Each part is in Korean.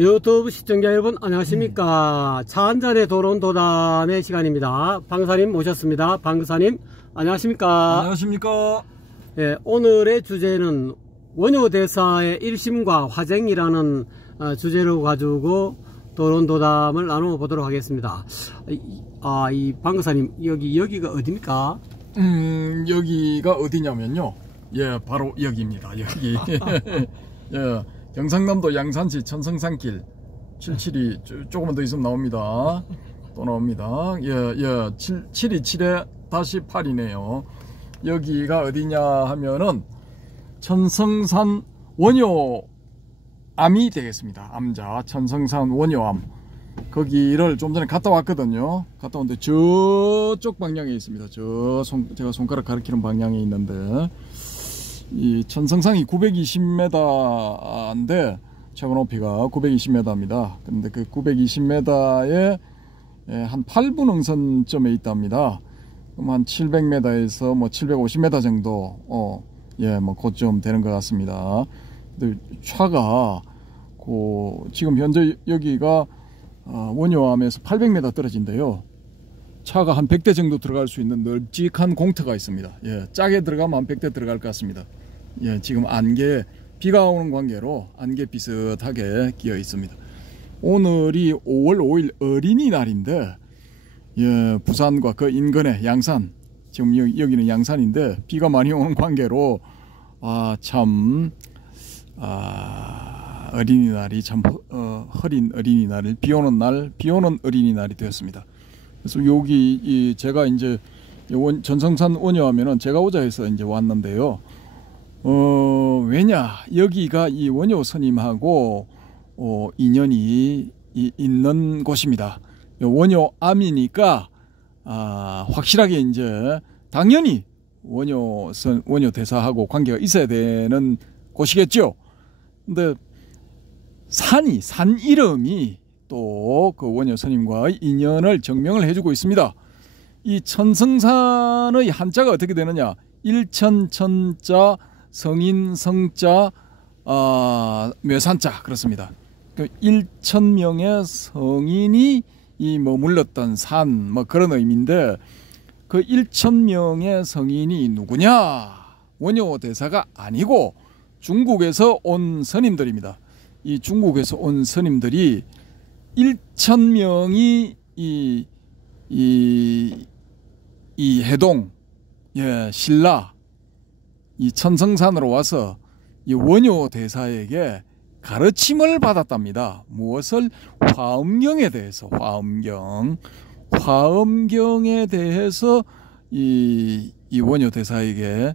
유튜브 시청자 여러분 안녕하십니까. 차 한잔에 돌아온 도담의 시간입니다. 방사님 모셨습니다. 방사님 안녕하십니까. 안녕하십니까. 예, 오늘의 주제는 원효대사의 일심과 화쟁이라는 주제를 가지고 돌아온 도담을 나누어 보도록 하겠습니다. 이 방사님 여기가 어디입니까? 여기가 어디냐면요, 예, 바로 여기입니다. 여기. 예, 경상남도 양산시 천성산길 772 조금만 더 있으면 나옵니다. 또 나옵니다. 예, 727-8이네요. 여기가 어디냐 하면은 천성산 원효암이 되겠습니다. 암자 천성산 원효암, 거기를 좀 전에 갔다 왔거든요. 갔다 왔는데 저쪽 방향에 있습니다. 제가 손가락 가리키는 방향에 있는데, 이 천성산이 920m인데 최고 높이가 920m입니다. 근데 그 920m에 한 8분 응선점에 있답니다. 그럼 한 700m에서 뭐 750m 정도 뭐 그쯤 되는 것 같습니다. 근데 차가 지금 현재 여기가 원효암에서 800m 떨어진대요. 차가 한 100대 정도 들어갈 수 있는 널찍한 공터가 있습니다. 예, 짜게 들어가면 한 100대 들어갈 것 같습니다. 예, 지금 안개, 비가 오는 관계로 안개 비슷하게 끼어 있습니다. 오늘이 5월 5일 어린이날인데, 예, 부산과 그 인근의 양산, 지금 여기는 양산인데 비가 많이 오는 관계로 어린이날이 참 흐린 어린이날, 비 오는 어린이날이 되었습니다. 그래서 여기 제가 이제 전성산 원효하면은 제가 오자 해서 이제 왔는데요. 왜냐, 여기가 이 원효 스님하고 인연이 있는 곳입니다. 원효암이니까 확실하게 이제 당연히 원효 대사하고 관계가 있어야 되는 곳이겠죠. 근데 산 이름이 또 그 원효 스님과의 인연을 증명을 해주고 있습니다. 이 천성산의 한자가 어떻게 되느냐, 일천천자, 성인성자, 묘산자, 그렇습니다. 그 1,000명의 성인이 머물렀던 산, 뭐 그런 의미인데, 그 1,000명의 성인이 누구냐? 원효 대사가 아니고 중국에서 온 스님들입니다. 이 중국에서 온 스님들이 1,000명이 이 해동, 예, 신라, 이 천성산으로 와서 이 원효 대사에게 가르침을 받았답니다. 무엇을? 화엄경에 대해서, 화엄경에 대해서 이 원효 대사에게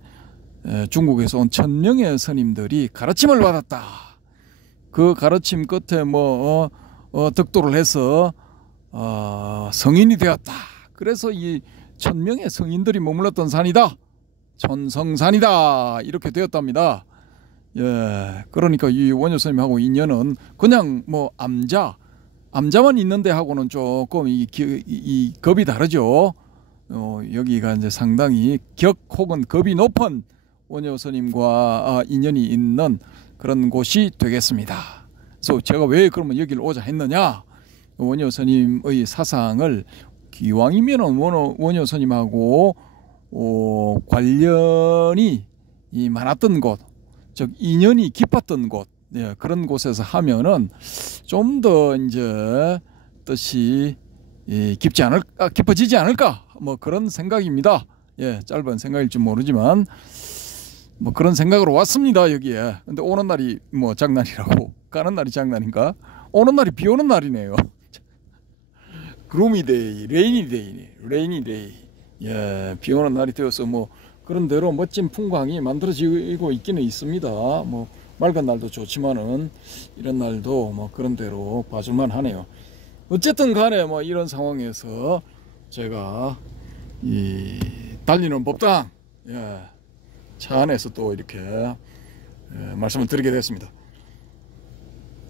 중국에서 온 1,000명의 스님들이 가르침을 받았다. 그 가르침 끝에 득도를 해서 성인이 되었다. 그래서 이 1,000명의 성인들이 머물렀던 산이다, 천성산이다, 이렇게 되었답니다. 예, 그러니까 이 원효 스님하고 인연은 그냥 암자만 있는데 하고는 조금 이 급이 다르죠. 여기가 이제 상당히 격 혹은 급이 높은 원효 스님과 인연이 있는 그런 곳이 되겠습니다. 그래서 제가 왜 그러면 여기를 오자 했느냐, 원효 스님의 사상을 기왕이면 원효 스님하고 관련이 많았던 곳, 즉 인연이 깊었던 곳, 예, 그런 곳에서 하면은 좀 더 이제 뜻이 깊어지지 않을까, 뭐 그런 생각입니다. 예, 짧은 생각일지 모르지만 뭐 그런 생각으로 왔습니다, 여기에. 근데 오는 날이 뭐 장난이라고, 가는 날이 장난인가? 오는 날이 비 오는 날이네요. 그루미데이, 레이니데이. 예, 비 오는 날이 되어서 뭐 그런 대로 멋진 풍광이 만들어지고 있기는 있습니다. 뭐 맑은 날도 좋지만은 이런 날도 뭐 그런 대로 봐줄만 하네요. 어쨌든 간에 뭐 이런 상황에서 제가 이 달리는 법당, 예, 차 안에서 또 이렇게 말씀을 드리게 됐습니다.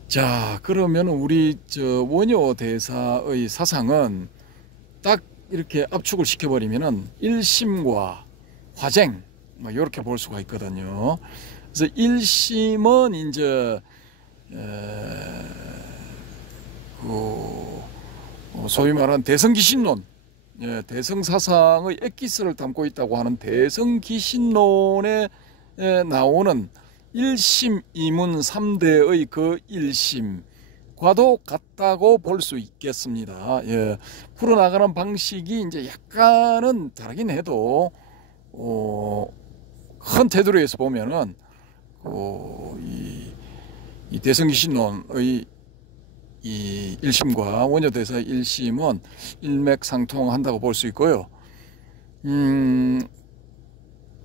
자, 그러면 우리 원효 대사의 사상은 딱 이렇게 압축을 시켜버리면은 일심과 화쟁, 뭐 이렇게 볼 수가 있거든요. 그래서 일심은 이제 소위 말하는 대성기신론, 예, 대성사상의 엑기스를 담고 있다고 하는 대성기신론에 나오는 1심, 2문, 3대의 그 1심과도 같다고 볼 수 있겠습니다. 예, 풀어나가는 방식이 이제 약간은 다르긴 해도, 큰 테두리에서 보면은, 이 대성기신론의 이 1심과 원효대사 1심은 일맥상통한다고 볼 수 있고요.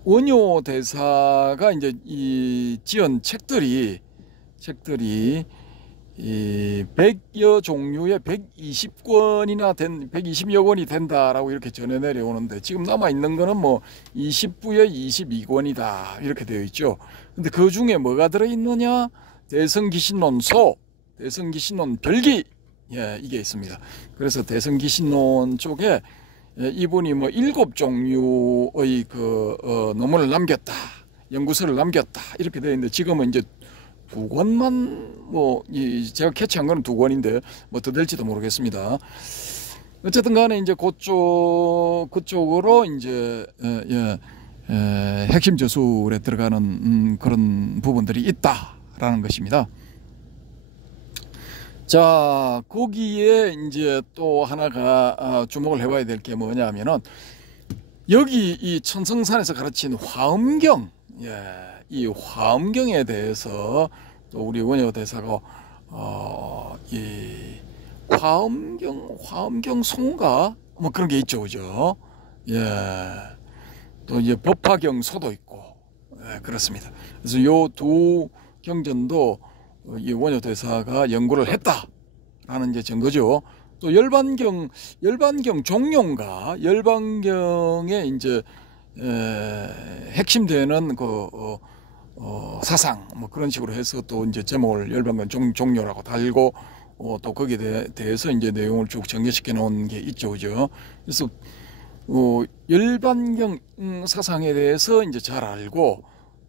원효대사가 이제 이 지은 책들이 이 100여 종류의 120여 권이 된다라고 이렇게 전해 내려오는데, 지금 남아 있는 거는 뭐 20부에 22권이다 이렇게 되어 있죠. 근데 그 중에 뭐가 들어 있느냐? 대성기신론소, 대성기신론 별기, 예, 이게 있습니다. 그래서 대성기신론 쪽에 이분이 뭐 7종류의 논문을 남겼다, 연구서를 남겼다 이렇게 되어 있는데, 지금은 이제 2권만 제가 캐치한 거는 2권인데 뭐 더 될지도 모르겠습니다. 어쨌든 간에 이제 그쪽으로 이제 핵심 저술에 들어가는 그런 부분들이 있다라는 것입니다. 자, 거기에 이제 또 하나가 주목을 해봐야 될 게 뭐냐면은, 여기 이 천성산에서 가르친 화엄경, 예, 이 화엄경에 대해서 또 우리 원효대사가 이 화엄경 송가 뭐 그런 게 있죠, 그죠? 예, 또 이제 법화경소도 있고, 예, 그렇습니다. 그래서 요 두 경전도 이 원효대사가 연구를 했다라는 이제 증거죠. 또 열반경 종룡가, 열반경에 이제 핵심되는 사상 뭐 그런 식으로 해서 또 이제 제목을 열반경 종료라고 달고, 또 거기에 대해서 이제 내용을 쭉 전개시켜 놓은 게 있죠, 그죠? 그래서 열반경 사상에 대해서 이제 잘 알고,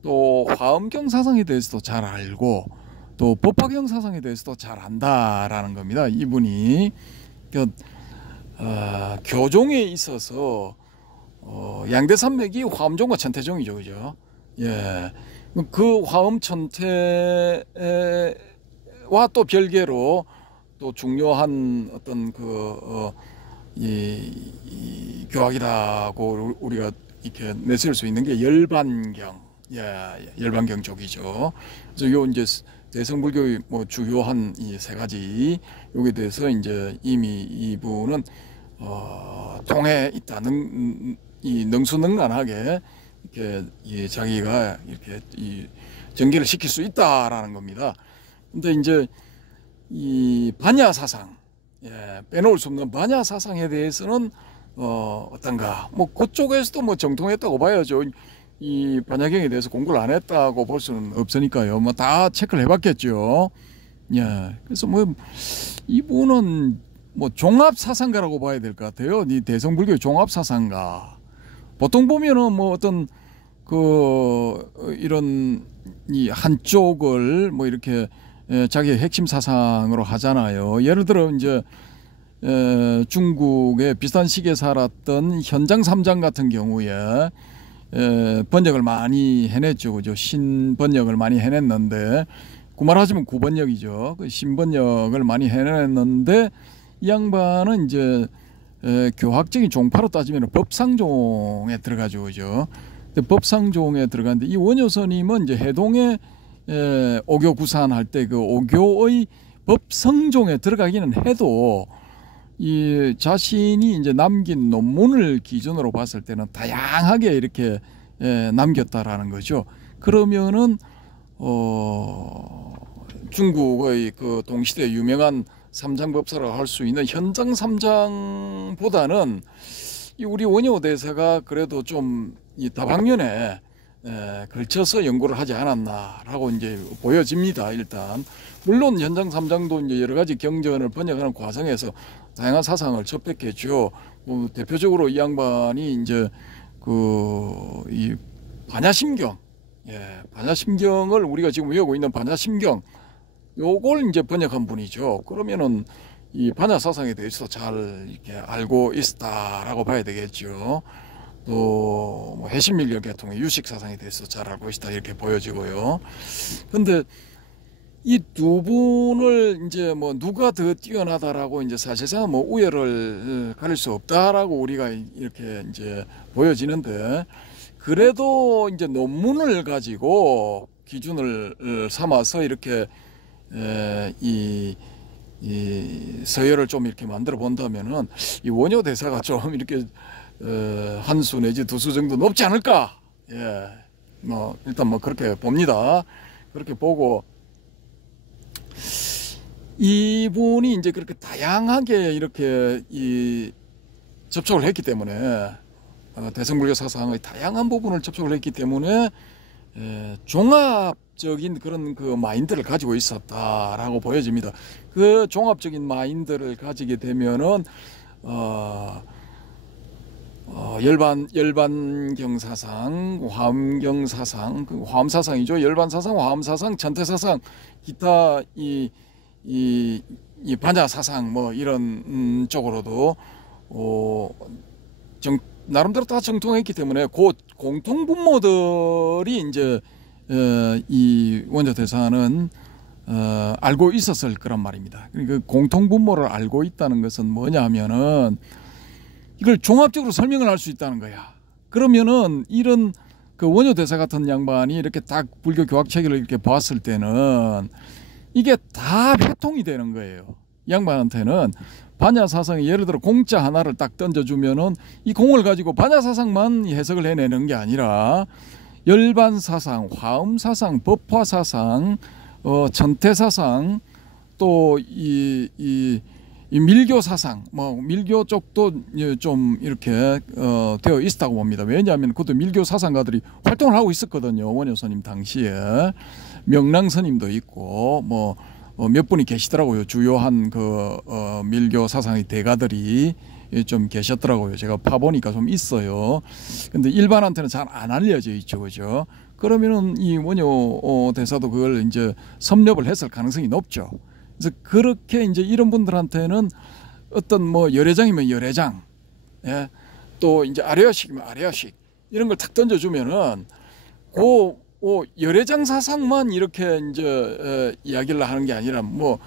또 화엄경 사상에 대해서도 잘 알고, 또 법화경 사상에 대해서도 잘 안다라는 겁니다. 이분이 교종에 있어서 양대산맥이 화엄종과 천태종이죠, 그죠? 예, 그 화엄천태와 또 별개로 또 중요한 어떤 이 교학이라고 우리가 이렇게 내세울 수 있는 게 열반경, 예, 열반경 쪽이죠. 그래서 요 이제 대성불교의 뭐 주요한 이 세 가지, 여기에 대해서 이제 이미 이분은 통해 있다, 능수능란하게 이렇게 자기가 이렇게 이 전개를 시킬 수 있다라는 겁니다. 근데 이제 이 반야 사상, 예, 빼놓을 수 없는 반야 사상에 대해서는 어떤가? 뭐 그쪽에서도 뭐 정통했다고 봐야죠. 이 반야경에 대해서 공부를 안 했다고 볼 수는 없으니까요. 뭐 다 체크를 해봤겠죠. 예, 그래서 뭐 이분은 뭐 종합 사상가라고 봐야 될 것 같아요. 이 대성불교 종합 사상가. 보통 보면은 뭐 어떤 이런 이 한쪽을 뭐 이렇게 자기의 핵심 사상으로 하잖아요. 예를 들어 이제 중국의 비슷한 시기에 살았던 현장 삼장 같은 경우에 번역을 많이 해냈죠, 그죠? 신번역을 많이 해냈는데, 구말하자면 구번역이죠. 그 신번역을 많이 해냈는데, 이 양반은 이제 교학적인 종파로 따지면 법상종에 들어가죠, 그죠? 근데 법상종에 들어갔는데, 이 원효스님은 이제 해동에 오교 구산할 때 그 오교의 법성종에 들어가기는 해도, 이 자신이 이제 남긴 논문을 기준으로 봤을 때는 다양하게 이렇게 남겼다라는 거죠. 그러면은 중국의 그 동시대 유명한 삼장법사라고 할 수 있는 현장 삼장보다는 이 우리 원효대사가 그래도 좀 이 다방면에 걸쳐서 연구를 하지 않았나라고 이제 보여집니다. 일단 물론 현장 삼장도 이제 여러 가지 경전을 번역하는 과정에서 다양한 사상을 접했겠죠. 대표적으로 이 양반이 이제 이 반야심경, 예, 반야심경을 우리가 지금 외우고 있는 반야심경, 요걸 이제 번역한 분이죠. 그러면은 이 반야 사상에 대해서 잘 이렇게 알고 있었다라고 봐야 되겠죠. 또뭐 해신밀결 계통의 유식 사상에 대해서 잘 알고 있다 이렇게 보여지고요. 근데 이 두 분을 이제 뭐 누가 더 뛰어나다라고 이제 사실상 뭐 우열을 가릴 수 없다라고 우리가 이렇게 이제 보여지는데, 그래도 이제 논문을 가지고 기준을 삼아서 이렇게 이 서열을 좀 이렇게 만들어 본다면은 이 원효 대사가 좀 이렇게 한 수 내지 두 수 정도 높지 않을까? 예, 뭐 일단 뭐 그렇게 봅니다. 그렇게 보고 이분이 이제 그렇게 다양하게 이렇게 이 접촉을 했기 때문에 대승불교 사상의 다양한 부분을 접촉을 했기 때문에 종합적인 그런 그 마인드를 가지고 있었다라고 보여집니다. 그 종합적인 마인드를 가지게 되면은 열반경사상, 화엄경사상, 그 화엄사상이죠. 열반사상, 화엄사상, 천태사상, 기타 이 반야사상 뭐 이런 쪽으로도 나름대로 다 정통했기 때문에 그 공통분모들이 이제 이 원효대사는 알고 있었을 거란 말입니다. 그러니까 공통분모를 알고 있다는 것은 뭐냐 하면은 이걸 종합적으로 설명을 할 수 있다는 거야. 그러면은 이런 그 원효대사 같은 양반이 이렇게 딱 불교 교학 체계를 이렇게 봤을 때는 이게 다 회통이 되는 거예요. 양반한테는 반야사상에 예를 들어 공자 하나를 딱 던져주면은 이 공을 가지고 반야사상만 해석을 해내는 게 아니라 열반사상, 화엄사상, 법화사상, 천태사상, 또 이 밀교사상, 뭐 밀교 쪽도 좀 이렇게 되어 있었다고 봅니다. 왜냐하면 그것도 밀교 사상가들이 활동을 하고 있었거든요. 원효스님 당시에 명랑스님도 있고 뭐 몇 분이 계시더라고요. 주요한 그 밀교 사상의 대가들이 좀 계셨더라고요. 제가 파보니까 좀 있어요. 근데 일반한테는 잘 안 알려져 있죠, 그죠? 그러면은 이 원효 대사도 그걸 이제 섭렵을 했을 가능성이 높죠. 그래서 그렇게 이제 이런 분들한테는 어떤 뭐 열애장이면 열애장, 예, 또 이제 아려식이면 아려식 이런 걸 탁 던져주면은 그 열애장 사상만 이렇게 이제 이야기를 하는 게 아니라 뭐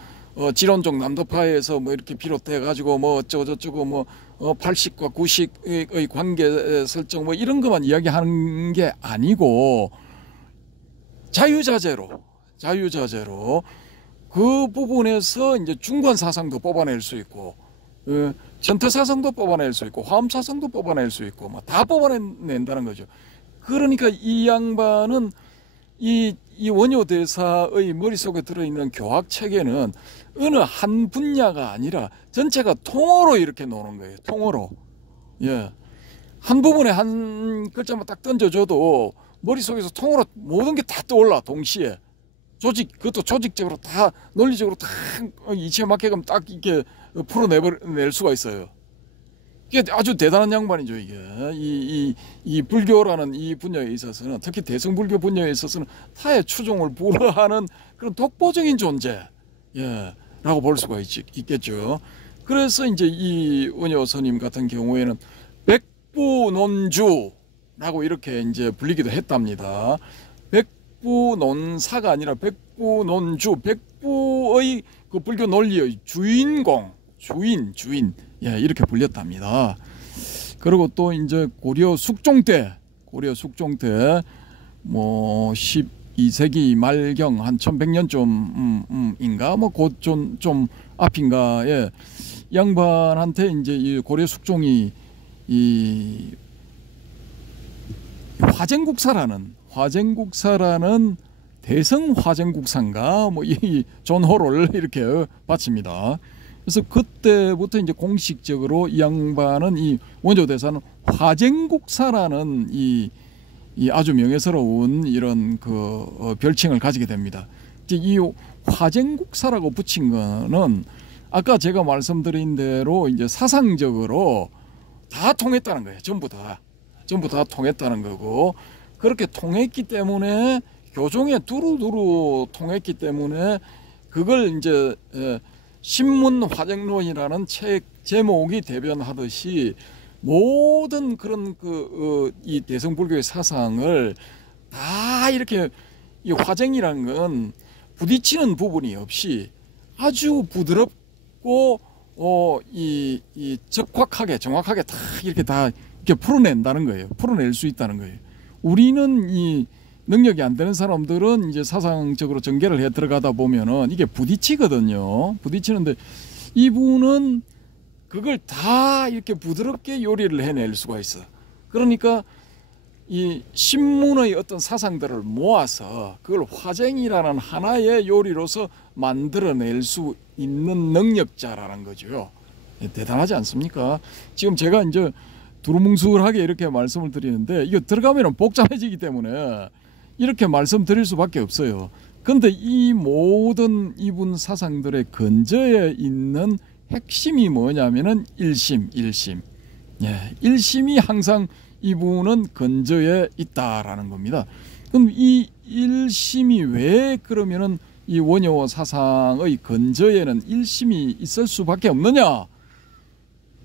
지론적 남도파에서 뭐 이렇게 비롯해 가지고 뭐 어쩌고 저쩌고 뭐 80과 90의 관계 설정 뭐 이런 것만 이야기하는 게 아니고 자유자재로 그 부분에서 이제 중관 사상도 뽑아낼 수 있고 전태 사상도 뽑아낼 수 있고 화엄 사상도 뽑아낼 수 있고 뭐 다 뽑아낸다는 거죠. 그러니까 이 양반은 이 원효 대사의 머릿속에 들어있는 교학 체계는 어느 한 분야가 아니라 전체가 통으로 이렇게 노는 거예요. 통으로. 예. 한 부분에 한 글자만 딱 던져줘도 머릿속에서 통으로 모든 게 다 떠올라, 동시에. 그것도 조직적으로 다, 논리적으로 다 이치에 맞게끔 딱 이렇게 풀어낼 수가 있어요. 이게 아주 대단한 양반이죠, 이게. 이 불교라는 이 분야에 있어서는, 특히 대승불교 분야에 있어서는 타의 추종을 불허하는 그런 독보적인 존재, 예, 라고 볼 수가 있겠죠. 그래서 이제 이 원효 스님 같은 경우에는 백부논주라고 이렇게 이제 불리기도 했답니다. 백부논사가 아니라 백부논주, 백부의 그 불교 논리의 주인공, 주인, 예, 이렇게 불렸답니다. 그리고 또 이제 고려 숙종 때 뭐 12세기 말경 한 1100년쯤인가 뭐 곧 좀 앞인가에 양반한테 이제 이 고려 숙종이 이 화쟁국사라는 대성 화쟁국사인가 뭐 이 존호를 이렇게 바칩니다. 그래서 그때부터 이제 공식적으로 이 양반은 이 원효 대사는 화쟁국사라는 이 아주 명예스러운 이런 그 별칭을 가지게 됩니다. 이 화쟁국사라고 붙인 거는 아까 제가 말씀드린 대로 이제 사상적으로 다 통했다는 거예요. 전부 다 통했다는 거고, 그렇게 통했기 때문에 교종에 두루두루 통했기 때문에 그걸 이제 신문 화쟁론이라는 책 제목이 대변하듯이 모든 그런 이 대성불교의 사상을 다 이렇게 이 화쟁이라는 건 부딪히는 부분이 없이 아주 부드럽고 이 적확하게 정확하게 다 이렇게 풀어낸다는 거예요. 풀어낼 수 있다는 거예요. 우리는 이 능력이 안 되는 사람들은 이제 사상적으로 전개를 해 들어가다 보면은 이게 부딪히거든요. 부딪히는데 이분은 그걸 다 이렇게 부드럽게 요리를 해낼 수가 있어. 그러니까 이 신문의 어떤 사상들을 모아서 그걸 화쟁이라는 하나의 요리로서 만들어낼 수 있는 능력자라는 거죠. 대단하지 않습니까? 지금 제가 이제 두루뭉술하게 이렇게 말씀을 드리는데 이거 들어가면 복잡해지기 때문에 이렇게 말씀드릴 수밖에 없어요. 근데 이 모든 이분 사상들의 근저에 있는 핵심이 뭐냐면은 일심. 예, 일심이 항상 이분은 근저에 있다라는 겁니다. 그럼 이 일심이 왜 그러면은 이 원효 사상의 근저에는 일심이 있을 수밖에 없느냐?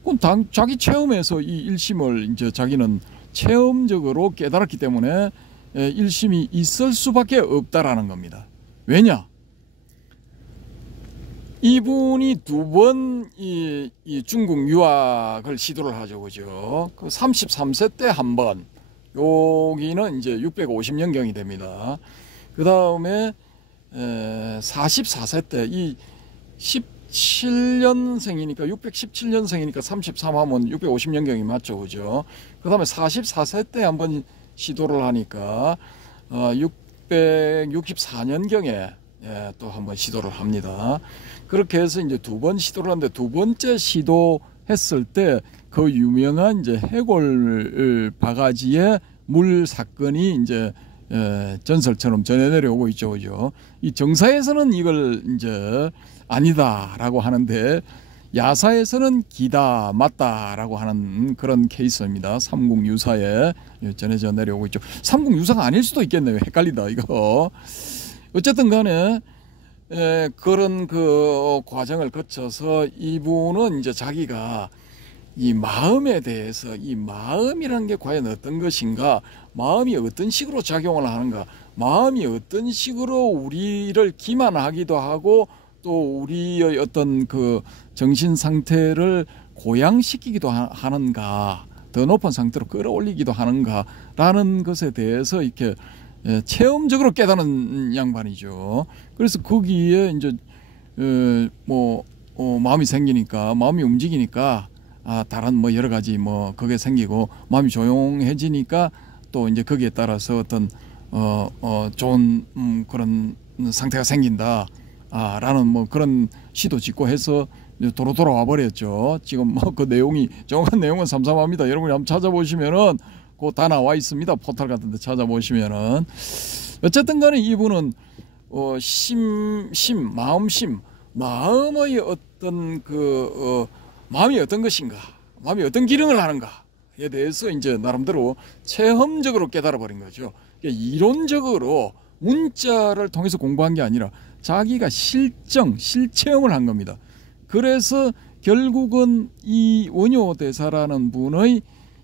그건 자기 체험에서 이 일심을 이제 자기는 체험적으로 깨달았기 때문에 일심이 있을 수밖에 없다라는 겁니다. 왜냐? 이분이 두 번 이 중국 유학을 시도를 하죠, 그죠? 그 33세 때 한 번, 여기는 이제 650년경이 됩니다. 그 다음에 44세 때 이 17년생이니까 617년생이니까 33하면 650년경이 맞죠, 그죠? 그 다음에 44세 때 한 번 시도를 하니까 664년경에 또 한 번 시도를 합니다. 그렇게 해서 이제 두 번 시도를 하는데 두 번째 시도했을 때 그 유명한 이제 해골 바가지의 물 사건이 이제 전설처럼 전해 내려오고 있죠, 그죠? 이 정사에서는 이걸 이제 아니다라고 하는데 야사에서는 기다 맞다라고 하는 그런 케이스입니다. 삼국유사에 전해져 내려오고 있죠. 삼국유사가 아닐 수도 있겠네요. 헷갈리다 이거. 어쨌든 간에 그런 그 과정을 거쳐서 이분은 이제 자기가 이 마음에 대해서 이 마음이라는 게 과연 어떤 것인가, 마음이 어떤 식으로 작용을 하는가, 마음이 어떤 식으로 우리를 기만하기도 하고 또 우리의 어떤 그 정신 상태를 고양시키기도 하는가, 더 높은 상태로 끌어올리기도 하는가라는 것에 대해서 이렇게 체험적으로 깨닫는 양반이죠. 그래서 거기에 이제 마음이 생기니까, 마음이 움직이니까 다른 뭐 여러 가지 뭐 그게 생기고 마음이 조용해지니까 또 이제 거기에 따라서 어떤 좋은 그런 상태가 생긴다. 라는 뭐 그런 시도 짓고 해서 도로 돌아와 버렸죠. 지금 뭐 그 내용이 정확한 내용은 삼삼합니다. 여러분이 한번 찾아보시면은 그 다 나와 있습니다. 포털 같은 데 찾아보시면은. 어쨌든 간에 이분은 마음의 어떤 마음이 어떤 것인가, 마음이 어떤 기능을 하는가에 대해서 이제 나름대로 체험적으로 깨달아 버린 거죠. 그러니까 이론적으로 문자를 통해서 공부한 게 아니라 자기가 실체험을 한 겁니다. 그래서 결국은 이 원효 대사라는 분의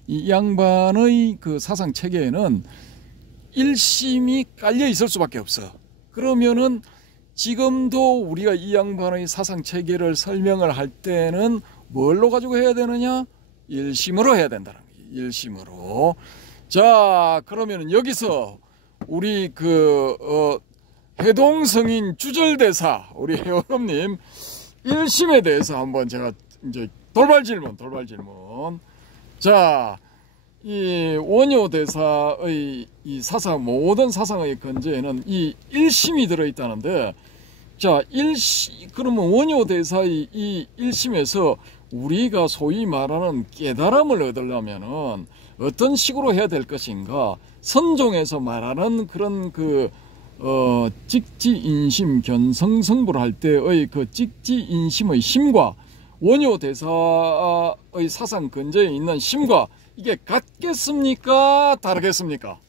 이 양반의 그 사상 체계에는 일심이 깔려 있을 수밖에 없어. 그러면은 지금도 우리가 이 양반의 사상 체계를 설명을 할 때는 뭘로 가지고 해야 되느냐? 일심으로 해야 된다는 거예요. 일심으로. 자, 그러면은 여기서 우리 해동성인 주절대사 우리 회원님 일심에 대해서 한번 제가 이제 돌발 질문. 자, 이 원효 대사의 이 사상, 모든 사상의 근저에는 이 일심이 들어 있다는데, 자, 그러면 원효 대사의 이 일심에서 우리가 소위 말하는 깨달음을 얻으려면은 어떤 식으로 해야 될 것인가? 선종에서 말하는 그런 직지인심 견성성불 할 때의 그 직지인심의 심과 원효 대사의 사상 근저에 있는 심과 이게 같겠습니까? 다르겠습니까?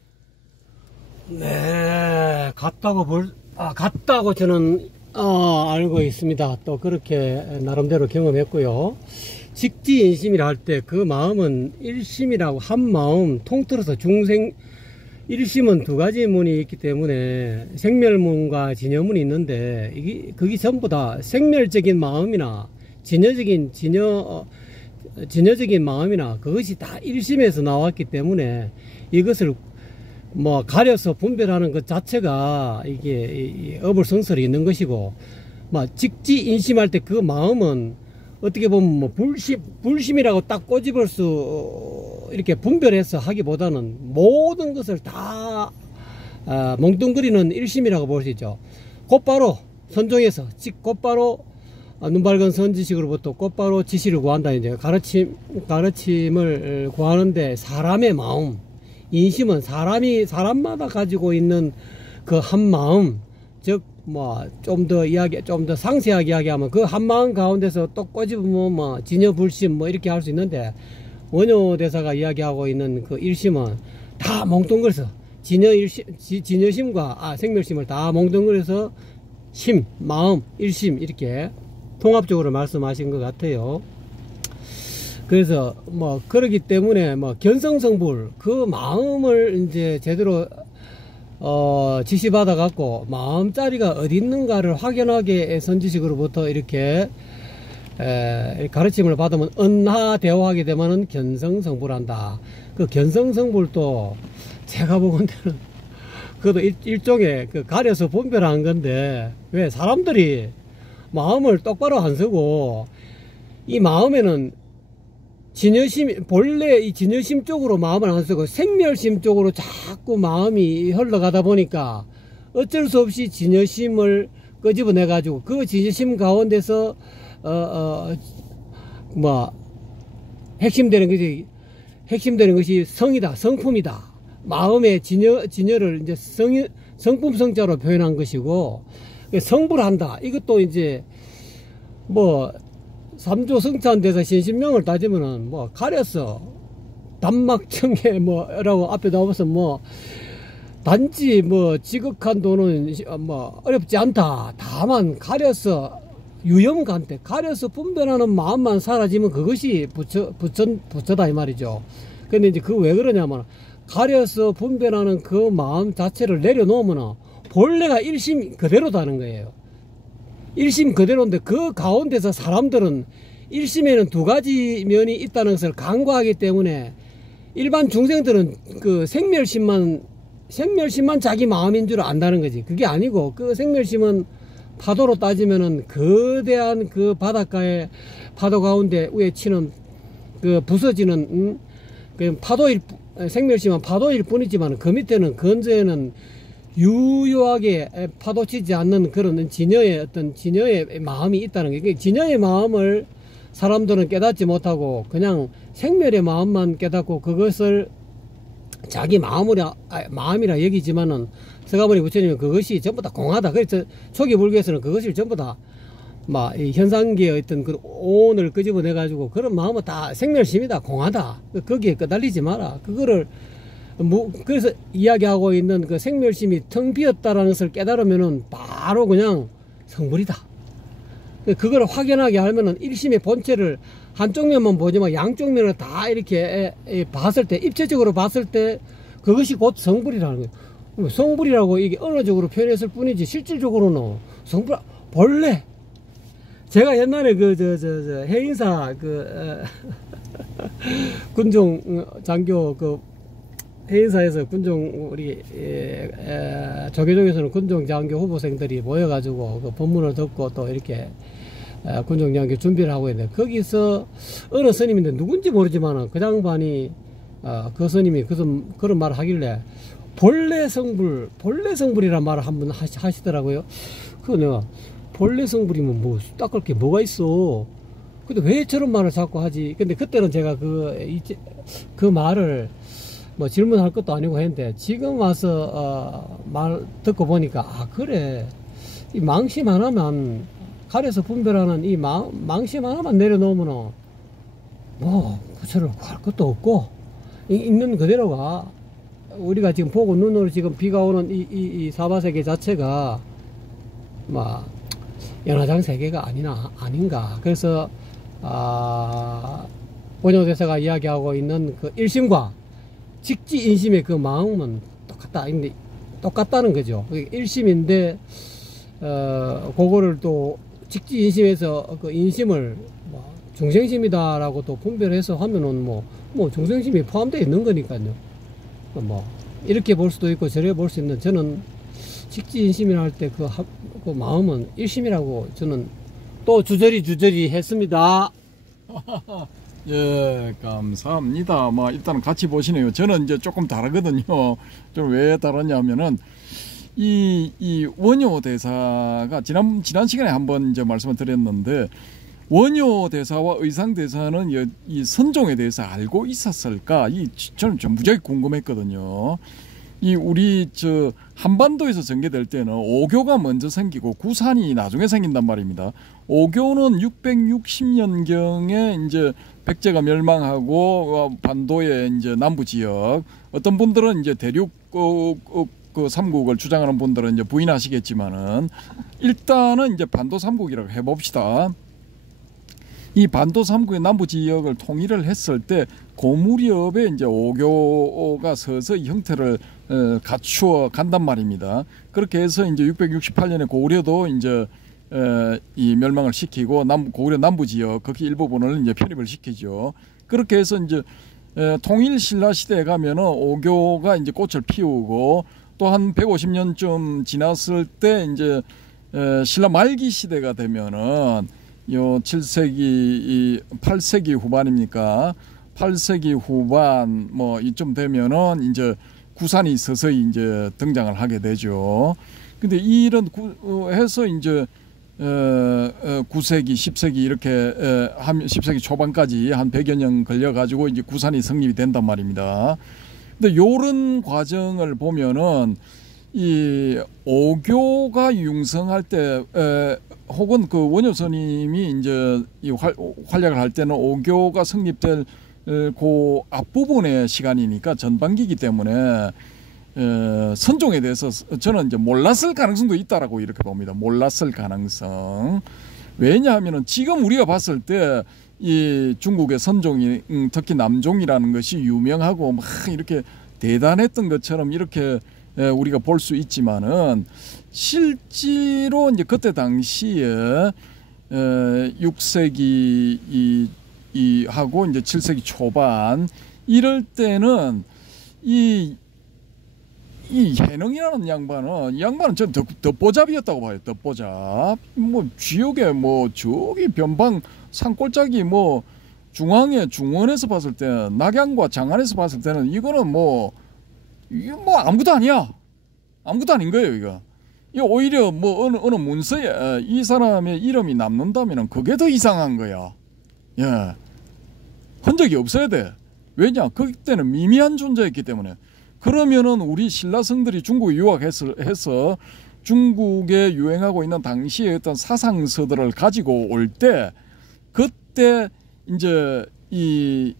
네, 같다고 저는 알고 있습니다. 또 그렇게 나름대로 경험했고요. 직지인심이라 할 때 그 마음은 일심이라고 한 마음 통틀어서 중생 일심은 두 가지 문이 있기 때문에 생멸문과 진여문이 있는데 그게 전부 다 생멸적인 마음이나 진여적인 마음이나 그것이 다 일심에서 나왔기 때문에 이것을 뭐 가려서 분별하는 것 자체가 이게 어불성설이 있는 것이고, 뭐 직지인심할 때 그 마음은 어떻게 보면 뭐 불심이라고 딱 꼬집을 수 이렇게 분별해서 하기보다는 모든 것을 다 몽뚱그리는 일심이라고 볼 수 있죠. 곧바로 선종해서 곧바로 눈 밝은 선지식으로부터 곧바로 지시를 구한다. 이제 가르침을 구하는데 사람의 마음, 인심은 사람마다 가지고 있는 그 한 마음, 즉 뭐 좀 더 상세하게 이야기하면 그 한 마음 가운데서 또 꼬집으면 뭐 진여불심 뭐 이렇게 할 수 있는데, 원효 대사가 이야기하고 있는 그 일심은 다 몽뚱그려서 진여심과 생멸심을 다 몽뚱그려서 심, 마음, 일심 이렇게 통합적으로 말씀하신 것 같아요. 그래서 뭐 그러기 때문에 뭐 견성성불 그 마음을 이제 제대로 지시받아 갖고 마음자리가 어디 있는가를 확연하게 선지식으로부터 이렇게 가르침을 받으면 은하대오하게 되면은 견성성불한다. 그 견성성불도 제가 보건대는 그것도 일종의 그 가려서 분별한 건데, 왜 사람들이 마음을 똑바로 안 쓰고 이 마음에는 본래 이 진여심 쪽으로 마음을 안 쓰고 생멸심 쪽으로 자꾸 마음이 흘러가다 보니까 어쩔 수 없이 진여심을 끄집어내 가지고 그 진여심 가운데서 핵심되는 것이 성이다, 성품이다. 마음의 진여를 이제 성품성자로 표현한 것이고, 성불한다. 이것도 이제 뭐 삼조 성찬돼서 신신명을 따지면은 뭐 가려서 단막청에 뭐라고 앞에 나와서 뭐 단지 뭐 지극한 돈은 뭐 어렵지 않다. 다만 가려서 유염간태 가려서 분별하는 마음만 사라지면 그것이 부처다 이 말이죠. 근데 이제 그 왜 그러냐면 가려서 분별하는 그 마음 자체를 내려놓으면 본래가 일심 그대로다는 거예요. 일심 그대로인데 그 가운데서 사람들은 일심에는 두 가지 면이 있다는 것을 간과하기 때문에 일반 중생들은 그 생멸심만 자기 마음인 줄 안다는 거지. 그게 아니고 그 생멸심은 파도로 따지면은 거대한 그 바닷가의 파도 가운데 위에 치는 그 부서지는 그 생멸심은 파도일 뿐이지만 그 밑에는 건조에는 유효하게 파도치지 않는 그런 진여의 마음이 있다는 게, 진여의 마음을 사람들은 깨닫지 못하고 그냥 생멸의 마음만 깨닫고 그것을 자기 마음이라 여기지만은 서가모니 부처님은 그것이 전부 다 공하다. 그래서 초기 불교에서는 그것을 전부 다 이 현상계의 어떤 그 오온을 끄집어내 가지고 그런 마음은 다 생멸심이다, 공하다. 거기에 끄달리지 마라. 그거를 그래서 이야기하고 있는 그 생멸심이 텅 비었다라는 것을 깨달으면은 바로 그냥 성불이다. 그걸 확연하게 알면은 일심의 본체를 한쪽 면만 보지만 양쪽 면을 다 이렇게 봤을 때, 입체적으로 봤을 때 그것이 곧 성불이라는 거예요. 성불이라고 이게 언어적으로 표현했을 뿐이지 실질적으로는 성불, 본래 제가 옛날에 해인사 군종 장교 해인사에서 군종 우리 조계종에서는 군종 장교 후보생들이 모여가지고 그 법문을 듣고 또 이렇게 군종 장교 준비를 하고 있는데, 거기서 어느 스님인데 누군지 모르지만은 그 양반이 그 스님이 그런 말을 하길래 본래 성불이란 말을 한번 하시더라고요. 그거 내가 본래 성불이면 뭐 닦을 게 뭐가 있어. 근데 왜 저런 말을 자꾸 하지? 근데 그때는 제가 그 말을 뭐 질문할 것도 아니고 했는데, 지금 와서 말 듣고 보니까 그래, 이 망심 하나만 가려서 분별하는 이 망심 하나만 내려놓으면 뭐 부처를 구할 것도 없고 있는 그대로가, 우리가 지금 보고 눈으로 지금 비가 오는 이 사바세계 자체가 연화장 세계가 아닌가. 그래서 원효대사가 이야기하고 있는 그 일심과 직지인심의 그 마음은 똑같다는 거죠. 일심인데 그거를 또 직지인심에서 그 인심을 뭐 중생심이다라고 또 분별해서 하면은 뭐 중생심이 포함되어 있는 거니까요. 뭐 이렇게 볼 수도 있고 저렇게 볼 수 있는, 저는 직지인심이라 할 때 그 마음은 일심이라고 저는 또 주저리 했습니다. 예, 감사합니다. 뭐 일단 같이 보시네요. 저는 이제 조금 다르거든요. 좀 왜 다르냐면은 이 원효 대사가 지난 시간에 한번 이제 말씀을 드렸는데, 원효 대사와 의상 대사는 이 선종에 대해서 알고 있었을까? 저는 좀 무지하게 궁금했거든요. 우리 한반도에서 전개될 때는 오교가 먼저 생기고 구산이 나중에 생긴단 말입니다. 오교는 660년경에 이제 백제가 멸망하고 반도의 이제 남부 지역, 어떤 분들은 이제 대륙 그 삼국을 주장하는 분들은 이제 부인하시겠지만은, 일단은 이제 반도 삼국이라고 해봅시다. 이 반도 삼국의 남부 지역을 통일을 했을 때 그 무렵에 이제 오교가 서서히 형태를 갖추어 간단 말입니다. 그렇게 해서 이제 668년에 고구려도 이제 이 멸망을 시키고 고구려 남부 지역 거기 일부분을 이제 편입을 시키죠. 그렇게 해서 이제 통일 신라 시대에 가면은 오교가 이제 꽃을 피우고, 또 한 150년쯤 지났을 때 이제 신라 말기 시대가 되면은 요 7세기 8세기 후반입니까? 8세기 후반 뭐 이쯤 되면은 이제 구산이 서서히 이제 등장을 하게 되죠. 근데 이런 해서 이제 9세기, 10세기 이렇게 10세기 초반까지 한 100여 년 걸려 가지고 이제 구산이 성립이 된단 말입니다. 근데 요런 과정을 보면은 이 오교가 융성할 때 혹은 그 원효 스님이 이제 이 활약을 할 때는 오교가 성립될 그 앞부분의 시간이니까 전반기이기 때문에 선종에 대해서 저는 이제 몰랐을 가능성도 있다라고 이렇게 봅니다. 몰랐을 가능성. 왜냐하면은 지금 우리가 봤을 때 이 중국의 선종이 특히 남종이라는 것이 유명하고 막 이렇게 대단했던 것처럼 이렇게 우리가 볼 수 있지만은, 실제로 이제 그때 당시에 6세기 하고 이제 7세기 초반 이럴 때는 이 해능이라는 양반은 전 덧보잡이었다고 봐요. 덧보잡. 뭐 지역에 뭐 저기 변방 산골짜기 뭐 중원에서 봤을 때, 낙양과 장안에서 봤을 때는 이거는 이게 아무것도 아니야. 아무것도 아닌 거예요, 이거. 오히려 뭐 어느 문서에 이 사람의 이름이 남는다면은 그게 더 이상한 거야. 예. 흔적이 없어야 돼. 왜냐? 그때는 미미한 존재였기 때문에. 그러면은 우리 신라성들이 중국에 유학해서 중국에 유행하고 있는 당시의 어떤 사상서들을 가지고 올 때, 그때 이제 이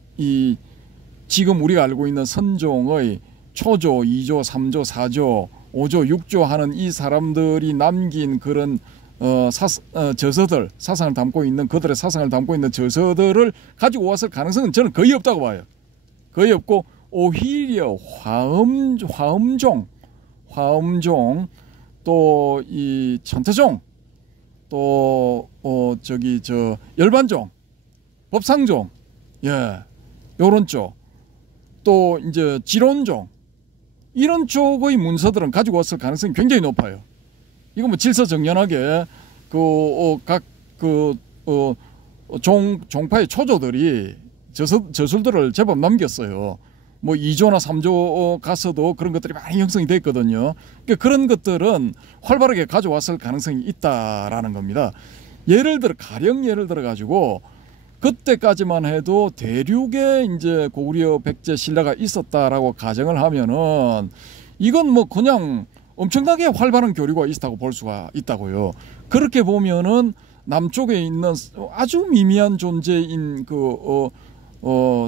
지금 우리가 알고 있는 선종의 초조, 2조, 3조, 4조, 5조, 6조 하는 이 사람들이 남긴 그런 저서들, 사상을 담고 있는, 그들의 사상을 담고 있는 저서들을 가지고 왔을 가능성은 저는 거의 없다고 봐요. 거의 없고, 오히려 화엄종, 또 이 천태종, 또 열반종, 법상종, 예, 요런 쪽, 또 이제 지론종, 이런 쪽의 문서들은 가지고 왔을 가능성이 굉장히 높아요. 이거 뭐 질서정연하게 종파의 초조들이 저술들을 제법 남겼어요. 뭐 2조나 3조 가서도 그런 것들이 많이 형성이 됐거든요. 그러니까 그런 것들은 활발하게 가져왔을 가능성이 있다라는 겁니다. 가령 예를 들어 가지고 그때까지만 해도 대륙에 이제 고구려, 백제, 신라가 있었다라고 가정을 하면은, 이건 뭐 그냥 엄청나게 활발한 교류가 있다고 볼 수가 있다고요. 그렇게 보면은 남쪽에 있는 아주 미미한 존재인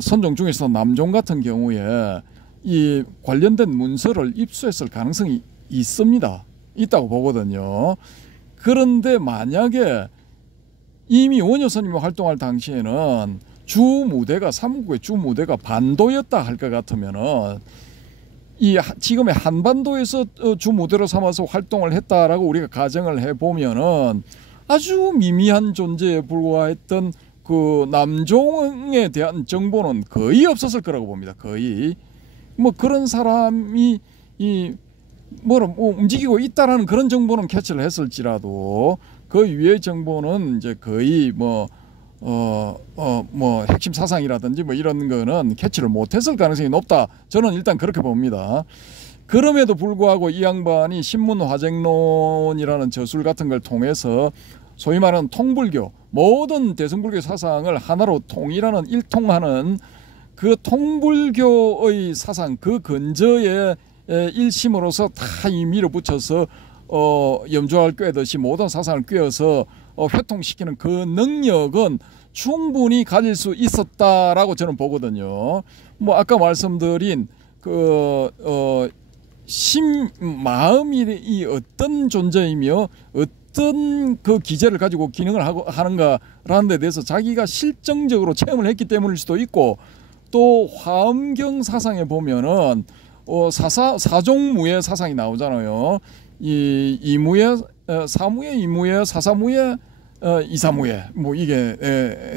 선종 중에서 남종 같은 경우에 이 관련된 문서를 입수했을 가능성이 있다고 보거든요. 그런데 만약에 이미 원효 스님이 활동할 당시에는 주 무대가 삼국의 주 무대가 반도였다 할 것 같으면은 이 지금의 한반도에서 주 무대로 삼아서 활동을 했다라고 우리가 가정을 해보면은 아주 미미한 존재에 불과했던 그 남종에 대한 정보는 거의 없었을 거라고 봅니다. 거의 뭐 그런 사람이 뭐 움직이고 있다라는 그런 정보는 캐치를 했을지라도 그 위의 정보는 이제 거의 뭐 핵심 사상이라든지 뭐 이런 거는 캐치를 못했을 가능성이 높다. 저는 일단 그렇게 봅니다. 그럼에도 불구하고 이 양반이 신문화쟁론이라는 저술 같은 걸 통해서 소위 말하는 통불교, 모든 대승불교 사상을 하나로 통일하는, 일통하는 그 통불교의 사상, 그 근저에 일심으로서 다 이 밀어붙여서 염주알 꿰듯이 모든 사상을 꿰어서 회통시키는 그 능력은 충분히 가질 수 있었다라고 저는 보거든요. 뭐 아까 말씀드린 마음이 어떤 존재이며 어떤 그 기제를 가지고 기능을 하는가라는 데 대해서 자기가 실정적으로 체험을 했기 때문일 수도 있고, 또 화엄경 사상에 보면은 사종무예 사상이 나오잖아요. 이 이무예, 사무예, 이무예, 사사무예, 이사무예, 뭐 이게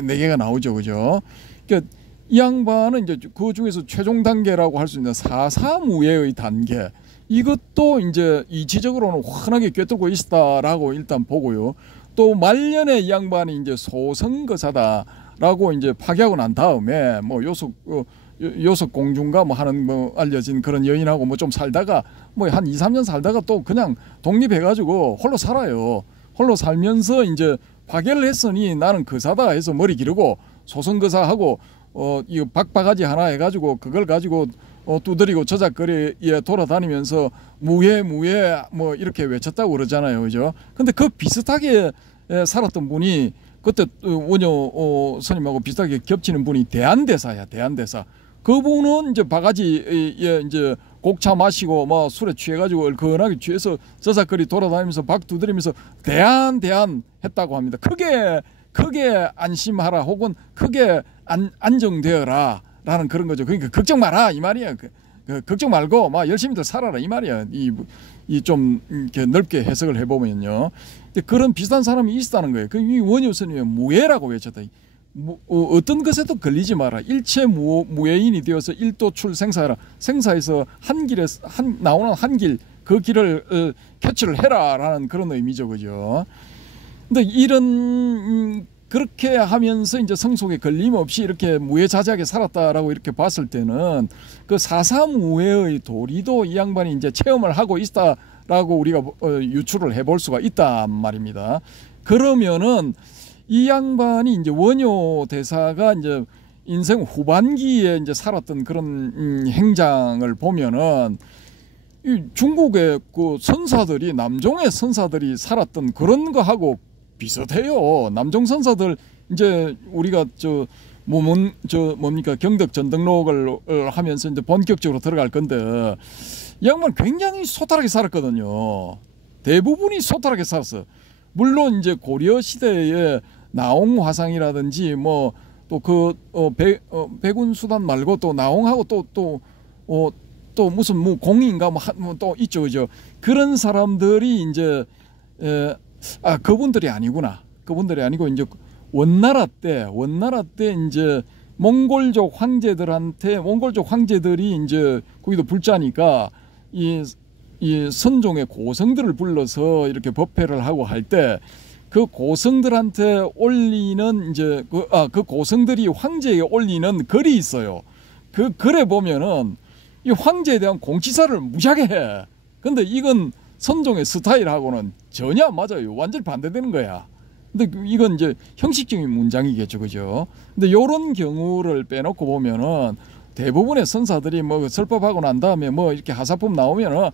네 개가 나오죠, 그죠? 그러니까 이 양반은 이제 그 중에서 최종 단계라고 할 수 있는 사사무예의 단계, 이것도 이제 이치적으로는 환하게 꿰뚫고 있다라고 일단 보고요. 또 말년에 이 양반이 이제 소성거사다라고 이제 파괴하고 난 다음에 뭐 요석 공주인가 뭐 하는 뭐 알려진 그런 여인하고 뭐 좀 살다가 뭐 한 2, 3년 살다가 또 그냥 독립해가지고 홀로 살아요. 홀로 살면서 이제 파괴를 했으니 나는 거사다 해서 머리 기르고 소성거사하고 이거 박바가지 하나 해가지고 그걸 가지고 두드리고 저작거리에 돌아다니면서 무예 뭐 이렇게 외쳤다고 그러잖아요, 그죠? 근데 그 비슷하게 살았던 분이 그때 원효 스님하고 비슷하게 겹치는 분이 대한대사야, 대한대사. 그분은 이제 바가지에 이제 곡차 마시고 뭐 술에 취해가지고 얼큰하게 취해서 저작거리 돌아다니면서 박 두드리면서 대한 했다고 합니다. 크게 안심하라, 혹은 크게 안정되어라 라는 그런 거죠. 그러니까 걱정 마라 이 말이야. 걱정 말고 막 열심히들 살아라 이 말이야. 이 좀 이렇게 넓게 해석을 해보면요. 근데 그런 비슷한 사람이 있었다는 거예요. 이 원효 스님이 무예라고 외쳤다. 어떤 것에도 걸리지 마라. 일체 무예인이 되어서 일도출 생사해라. 생사에서 한 길에 나오는 한 길, 그 길을 캐치를 해라라는 그런 의미죠, 그죠? 근데 그렇게 하면서 이제 성속에 걸림 없이 이렇게 무예자재하게 살았다라고 이렇게 봤을 때는 그 사사무예의 도리도 이 양반이 이제 체험을 하고 있다라고 우리가 유추를 해볼 수가 있단 말입니다. 그러면은 이 양반이 이제 원효 대사가 이제 인생 후반기에 이제 살았던 그런 행장을 보면은 이 중국의 그 선사들이, 남종의 선사들이 살았던 그런 거하고 비슷해요. 남종 선사들 이제 우리가 뭡니까 경덕 전등록을 하면서 이제 본격적으로 들어갈 건데 이 양반 굉장히 소탈하게 살았거든요. 대부분이 소탈하게 살았어. 물론 이제 고려 시대에 나홍 화상이라든지 뭐 또 백운 수단 말고 또 나홍하고 또 무슨 뭐 공인가 뭐 또 있죠, 그죠? 그런 사람들이 이제 그분들이 아니구나. 그분들이 아니고 이제 원나라 때 이제 몽골족 황제들이 이제 거기도 불자니까 이 선종의 고성들을 불러서 이렇게 법회를 하고 할 때 그 고성들한테 올리는 이제 그 고성들이 황제에게 올리는 글이 있어요. 그 글에 보면은 이 황제에 대한 공치사를 무지하게 해. 근데 이건 선종의 스타일하고는 전혀 안 맞아요. 완전히 반대되는 거야. 근데 이건 이제 형식적인 문장이겠죠, 그죠? 근데 이런 경우를 빼놓고 보면은 대부분의 선사들이 뭐 설법하고 난 다음에 뭐 이렇게 하사품 나오면은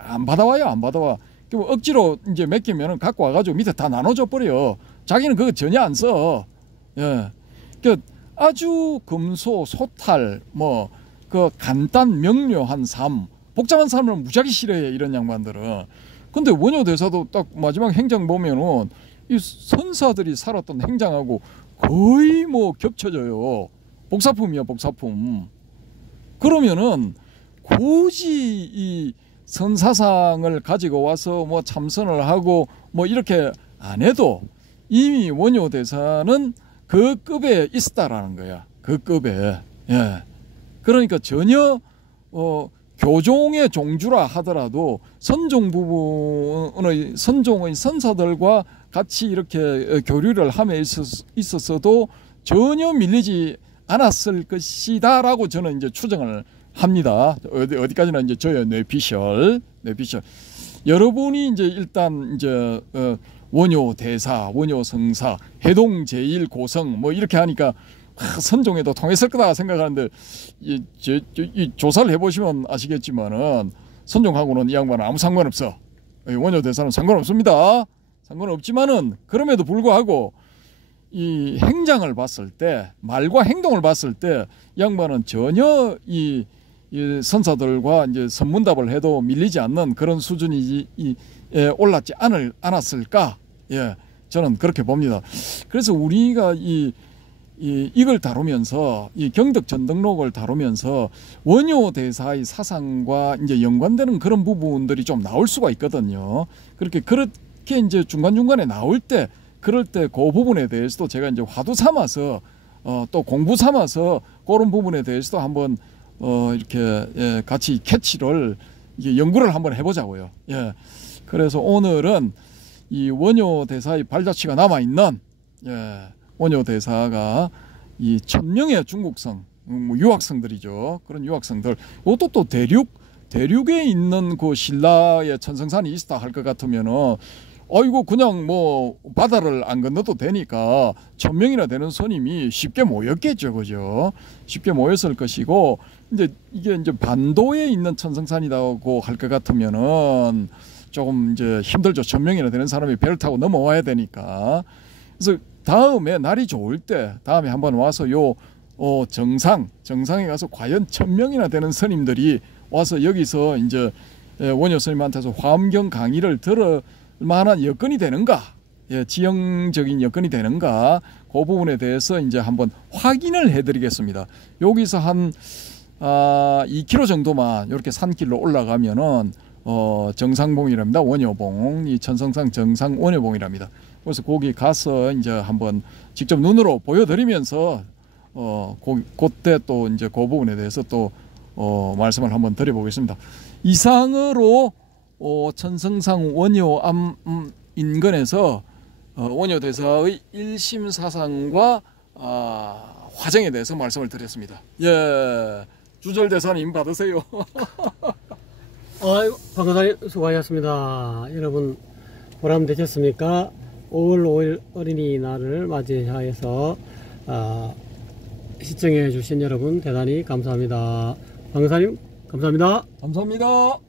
안 받아와요, 안 받아와. 억지로 이제 맡기면은 갖고 와가지고 밑에 다 나눠줘 버려. 자기는 그거 전혀 안 써. 예. 아주 금소, 소탈, 그 간단 명료한 삶, 복잡한 삶을 무지하게 싫어해, 이런 양반들은. 근데 원효대사도 딱 마지막 행장 보면은 이 선사들이 살았던 행장하고 거의 뭐 겹쳐져요. 복사품이야, 복사품. 그러면은 굳이 이 선사상을 가지고 와서 뭐 참선을 하고 뭐 이렇게 안 해도 이미 원효대사는 그 급에 있었다라는 거야. 그 급에. 예. 그러니까 전혀 교종의 종주라 하더라도 선종 부분의 선종의 선사들과 같이 이렇게 교류를 함에 있었어도 전혀 밀리지 않았을 것이다라고 저는 이제 추정을 합니다. 어디까지나 이제 저의 뇌피셜. 여러분이 이제 일단 이제 원효 대사, 원효 성사, 해동 제일 고성 뭐 이렇게 하니까 선종에도 통했을 거다 생각하는데 이 조사를 해보시면 아시겠지만은 선종하고는 이 양반은 아무 상관없어. 원효 대사는 상관없습니다. 상관없지만은 그럼에도 불구하고 이 행장을 봤을 때 말과 행동을 봤을 때 이 양반은 전혀 이 선사들과 이제 선문답을 해도 밀리지 않는 그런 수준이 올랐지 않았을까? 예, 저는 그렇게 봅니다. 그래서 우리가 이걸 다루면서 이 경덕전등록을 다루면서 원효 대사의 사상과 이제 연관되는 그런 부분들이 좀 나올 수가 있거든요. 그렇게 이제 중간중간에 나올 때 그럴 때 그 부분에 대해서도 제가 이제 화두 삼아서 또 공부 삼아서 그런 부분에 대해서도 한번 이렇게 같이 캐치를 이게 연구를 한번 해보자고요. 예. 그래서 오늘은 이 원효 대사의 발자취가 남아 있는 원효 대사가 이 1000명의 중국성 유학성들이죠. 그런 유학성들. 이것도 또 대륙에 있는 그 신라의 천성산이 있었다 할 것 같으면은 이거 그냥 뭐 바다를 안 건너도 되니까 1000명이나 되는 손님이 쉽게 모였겠죠, 그죠? 쉽게 모였을 것이고 이제 이게 이제 반도에 있는 천성산이라고 할 것 같으면은 조금 이제 힘들죠. 1000명이나 되는 사람이 배를 타고 넘어와야 되니까. 그래서 다음에 날이 좋을 때 다음에 한번 와서 정상에 가서 과연 1000명이나 되는 스님들이 와서 여기서 이제 원효 스님한테서 화엄경 강의를 들을 만한 여건이 되는가, 지형적인 여건이 되는가, 그 부분에 대해서 이제 한번 확인을 해드리겠습니다. 여기서 한 2km 정도만 이렇게 산길로 올라가면은 정상봉이랍니다. 원효봉, 이 천성산 정상 원효봉이랍니다. 그래서 거기 가서 이제 한번 직접 눈으로 보여드리면서 그때 또 이제 그 부분에 대해서 또 말씀을 한번 드려보겠습니다. 이상으로 천성상 원효암 인근에서 원효 대사의 1심 사상과 화정에 대해서 말씀을 드렸습니다. 예, 주절 대사님 받으세요. 방금사님 수고하셨습니다. 여러분 보람 되셨습니까? 5월 5일 어린이날을 맞이하여서 시청해 주신 여러분 대단히 감사합니다. 방금사님 감사합니다. 감사합니다.